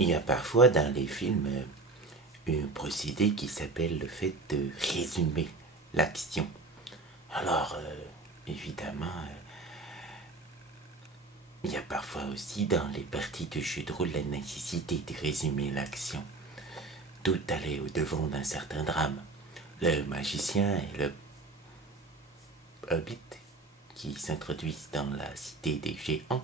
Il y a parfois dans les films un procédé qui s'appelle le fait de résumer l'action. Alors, évidemment, il y a parfois aussi dans les parties de jeu de rôle la nécessité de résumer l'action. Tout aller au-devant d'un certain drame. Le magicien et le hobbit qui s'introduisent dans la cité des géants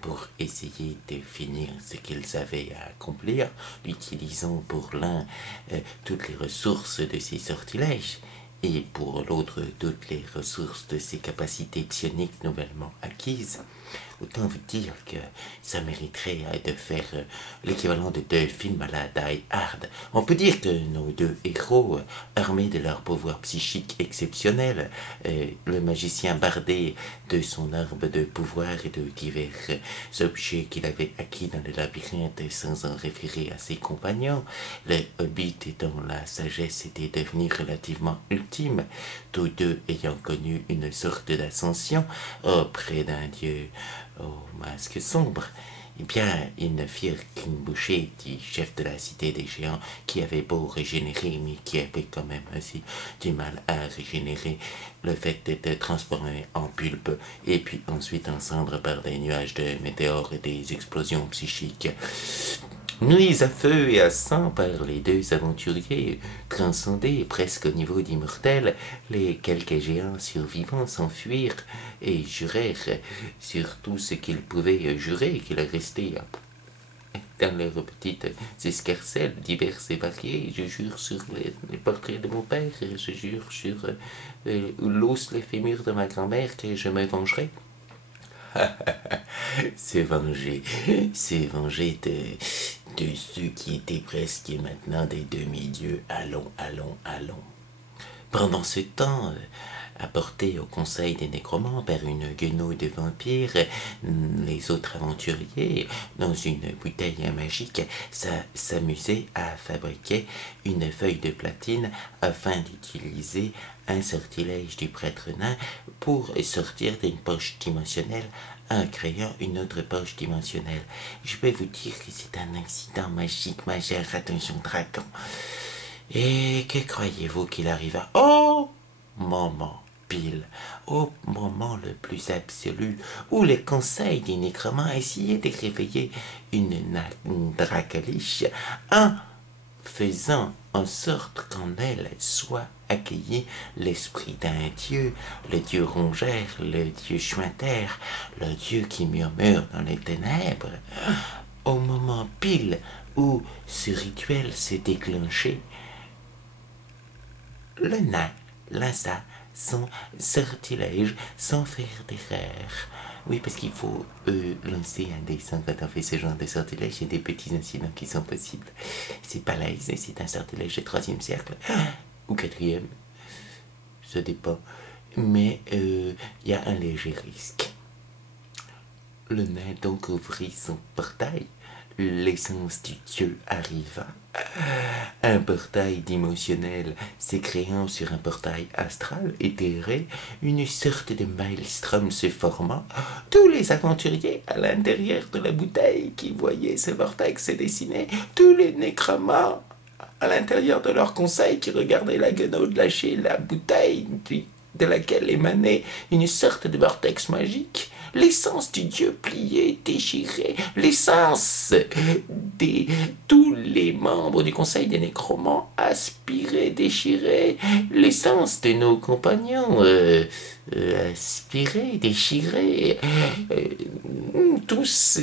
pour essayer de finir ce qu'ils avaient à accomplir, utilisant pour l'un toutes les ressources de ses sortilèges et pour l'autre toutes les ressources de ses capacités psioniques nouvellement acquises. Autant vous dire que ça mériterait de faire l'équivalent de 2 films à la Die Hard. On peut dire que nos 2 héros, armés de leurs pouvoirs psychiques exceptionnels, le magicien bardé de son arbre de pouvoir et de divers objets qu'il avait acquis dans le labyrinthe sans en référer à ses compagnons, le hobbit dont la sagesse était devenue relativement ultime, tous deux ayant connu une sorte d'ascension auprès d'un dieu au masque sombre, eh bien, ils ne firent qu'une bouchée du chef de la cité des géants qui avait beau régénérer, mais qui avait quand même aussi du mal à régénérer le fait d'être transformé en pulpe et puis ensuite en cendre par des nuages de météores et des explosions psychiques. Mis à feu et à sang par les 2 aventuriers, transcendés presque au niveau d'immortels, les quelques géants survivants s'enfuirent et jurèrent sur tout ce qu'ils pouvaient jurer qu'il restait dans leurs petites escarcelles diverses et variées. Je jure sur les portraits de mon père, je jure sur l'os, les fémurs de ma grand-mère que je me vengerai. C'est venger de ceux qui étaient presque maintenant des demi-dieux. Allons, allons, allons. Pendant ce temps, apporté au conseil des nécromants par une guenouille de vampires, les autres aventuriers, dans une bouteille magique, s'amusaient à fabriquer une feuille de platine afin d'utiliser un sortilège du prêtre nain pour sortir d'une poche dimensionnelle en créant une autre poche dimensionnelle. Je vais vous dire que c'est un incident magique majeur, attention dragon. Et que croyez-vous qu'il arriva au moment pile, au moment le plus absolu, où le conseil des nécromants essayait de réveiller une dracaliche en faisant en sorte qu'en elle soit accueilli l'esprit d'un dieu, le dieu rongeur, le dieu chouinteur, le dieu qui murmure dans les ténèbres. Au moment pile où ce rituel s'est déclenché, le nain lança son sortilège sans faire d'erreur. Oui, parce qu'il faut lancer un dessin quand on fait ce genre de sortilège. Il y a des petits incidents qui sont possibles. C'est pas l'aise, c'est un sortilège de 3e cercle. Ou 4e. Ça dépend. Mais il y a un léger risque. Le nain donc ouvrit son portail. L'essence du dieu arriva. Un portail dimensionnel s'écréant sur un portail astral éthéré, une sorte de maelstrom se formant. Tous les aventuriers à l'intérieur de la bouteille qui voyaient ce vortex se dessiner, tous les nécromants à l'intérieur de leur conseil qui regardaient la guenaude lâcher la bouteille de laquelle émanait une sorte de vortex magique. L'essence du dieu plié, déchiré, l'essence de tous les membres du conseil des nécromants aspiré, déchiré, l'essence de nos compagnons aspiré, déchiré, tous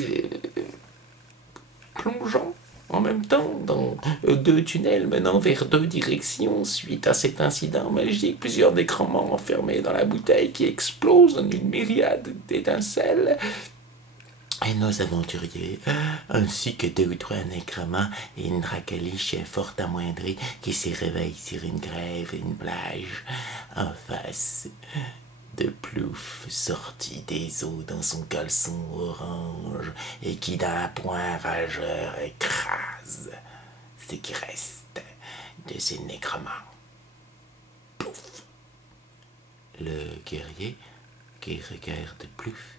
plongeant en même temps dans 2 tunnels menant vers 2 directions. Suite à cet incident magique, plusieurs nécromants enfermés dans la bouteille qui explose en une myriade d'étincelles. Et nos aventuriers, ainsi que 2 ou 3 nécromants et une dracaliche fort amoindrie qui se réveille sur une grève, une plage, en face de Plouf sorti des eaux dans son caleçon orange et qui d'un poing rageur écrase ce qui reste de ses nécromants. Plouf. Le guerrier qui regarde Plouf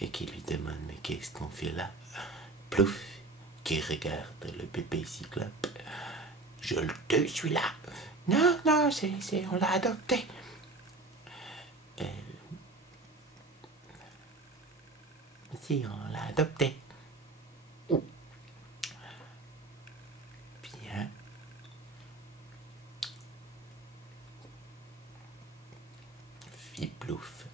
et qui lui demande « Mais qu'est-ce qu'on fait là ?» Plouf qui regarde le bébé cyclope. Je le tue, celui-là. Non, non, on l'a adopté. Si, on l'a adopté. Bien. Fit Plouf,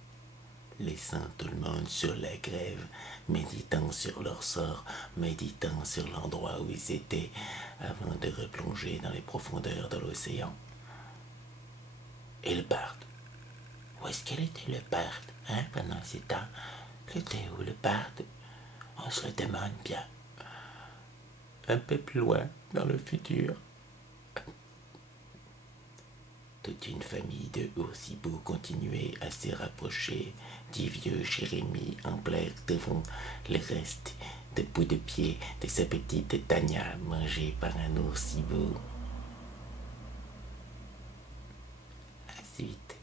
laissant tout le monde sur la grève, méditant sur leur sort, méditant sur l'endroit où ils étaient, avant de replonger dans les profondeurs de l'océan. Et le barde? Où est-ce qu'elle était, le barde, hein, pendant ces temps? Il était où, le barde? On se le demande bien. Un peu plus loin, dans le futur. Toute une famille de oursibous continuait à se rapprocher du vieux Jérémie en plaire devant le reste de bouts de pied de sa petite Tania mangée par un oursibou. Ensuite,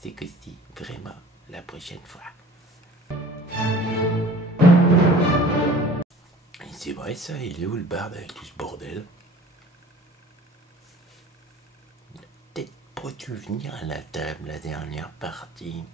c'est que si, vraiment, la prochaine fois. Et c'est vrai ça, il est où le barde avec tout ce bordel? Pourrais-tu venir à la table la dernière partie?